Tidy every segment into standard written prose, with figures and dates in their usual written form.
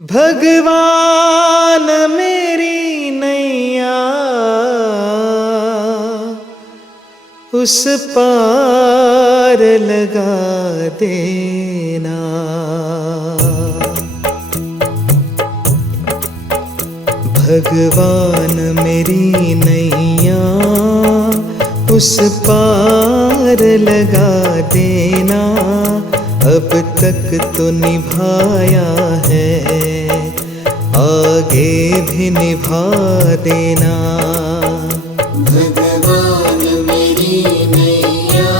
भगवान मेरी नैया उस पार लगा देना। भगवान मेरी नैया उस पार लगा देना। अब तक तो निभाया है, आगे भी निभा देना। भगवान मेरी नैया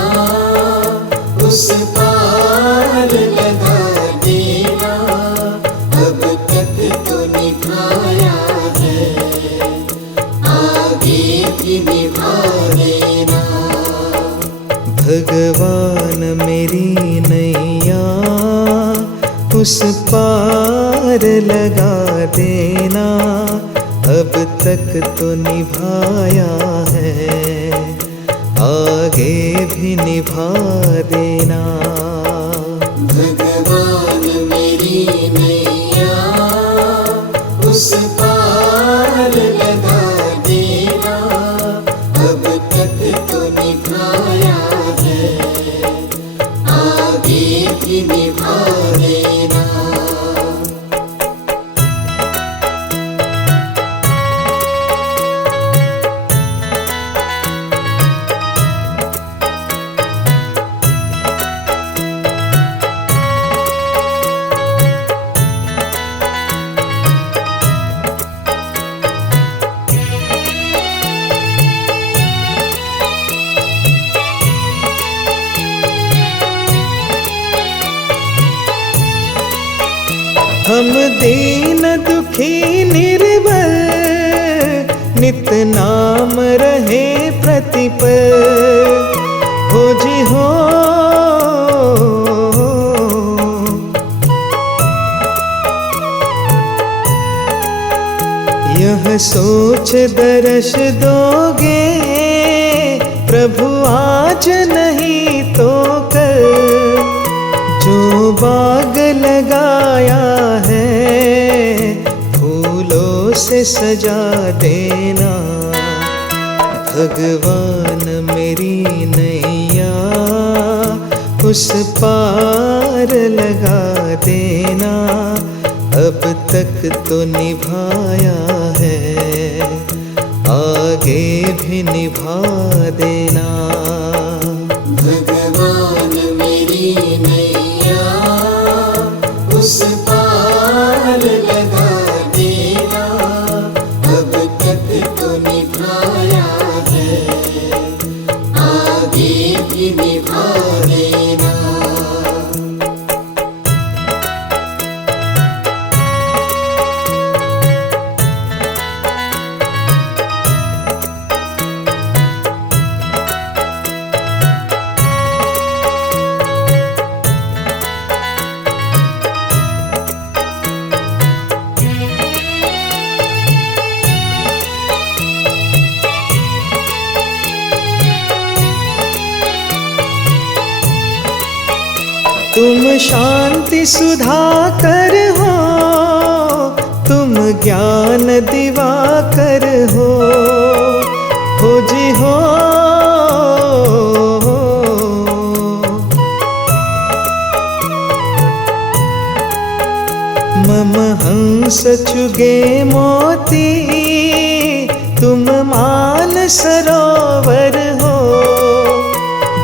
उस पार लगा देना। अब तक तो निभाया है, आगे भी निभा देना। भगवान मेरी नैया उस पार लगा देना। अब तक तो निभाया है, आगे भी निभा देना। भगवान मेरी नैया उस पार लगा देना। अब तक तो निभाया है, आगे भी निभा देना। हम दीन दुखी निर्बल नित नाम रहे प्रतिपल। हो जी हो यह सोच दर्श दोगे प्रभु आज नहीं तो कल। जो बाग लगाया है फूलों से सजा देना। भगवान मेरी नैया उस पार लगा देना। अब तक तो निभाया है, आगे भी निभा देना। भगवान मेरी नैया उस पार लगा देना। अब तक तो निभाया है, आगे भी निभा देना। तुम शांति सुधाकर हो, तुम ज्ञान दिवाकर हो जी हो। मम हंस चुगे मोती, तुम मान सरोवर हो।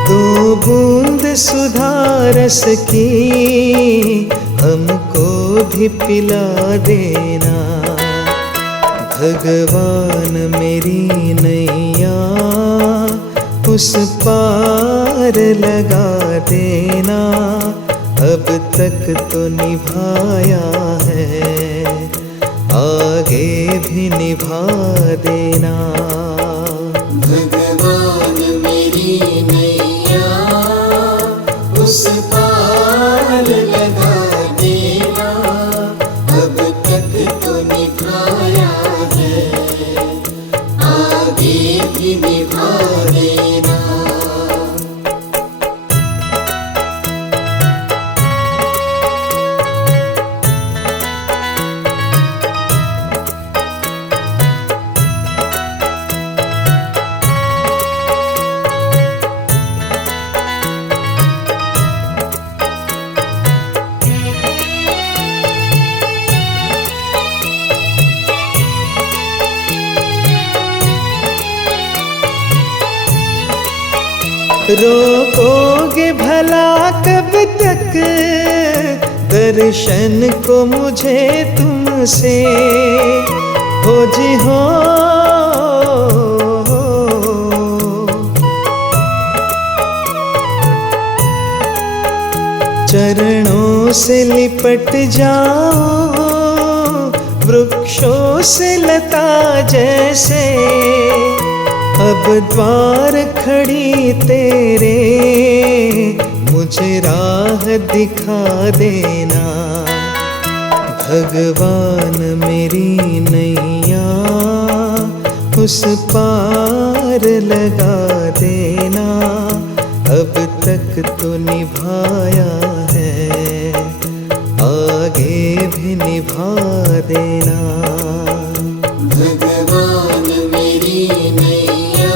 दो बूंद सुधा रस की हमको भी पिला देना। भगवान मेरी नैया उस पार लगा देना। अब तक तो निभाया है, आगे भी निभा देना। भगवान मेरी नैया उस पार लगा देना। अब तक तो निभाया है, आगे भी निभा देना। रोकोगे भला कब तक दर्शन को मुझे तुमसे, हो जी हो। चरणों से लिपट जाओ वृक्षों से लता जैसे, अब द्वार खड़ी तेरे मुझे राह दिखा देना। भगवान मेरी नैया उस पार लगा देना, अब तक तो निभाया है आगे भी निभा देना। भगवान मेरी नैया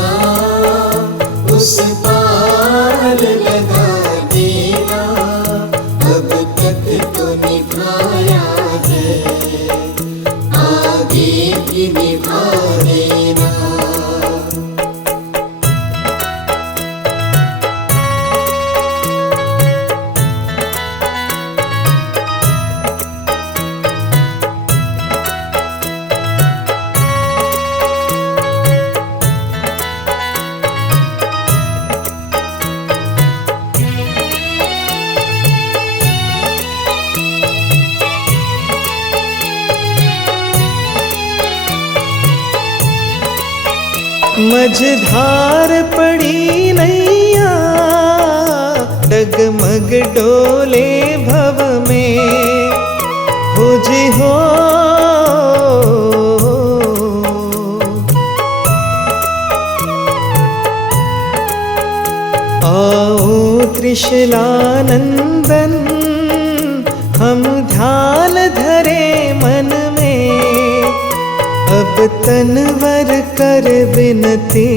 उस पार लगा देना, अब तक तो निभाया है आगे भी निभा देना। मझधार पड़ी नैया डगमग डोले भव में, हो जी हो। आओ त्रिशलानंदन हम ध्यान धरे मन में, अब तनवर कर विनती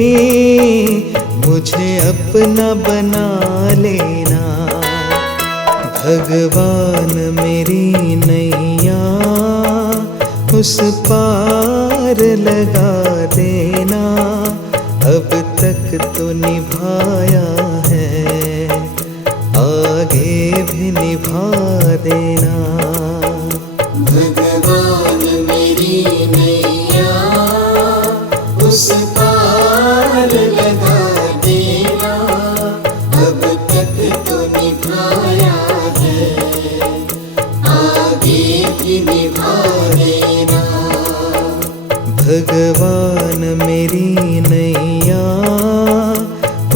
मुझे अपना बना लेना। भगवान मेरी नैया उस पार लगा देना, अब तक तो निभाया है आगे भी निभा देना। भगवान मेरी नैया उस पार लगा देना, अब तक तो निभाया है आगे भी निभा देना। भगवान मेरी नैया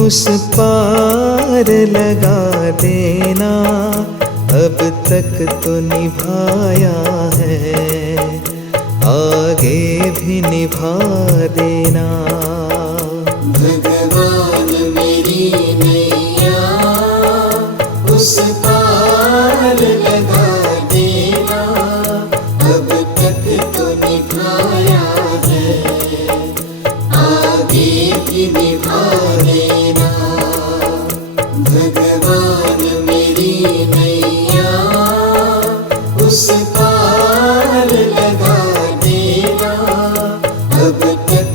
उस पार लगा देना, अब तक तो निभाया है आगे भी निभा देना। भगवान मेरी नैया उस पार लगा देना, अब तक तो निभाया है आगे भी निभा देना। भगवान मेरी नैया उस पार लगा देना, अब तक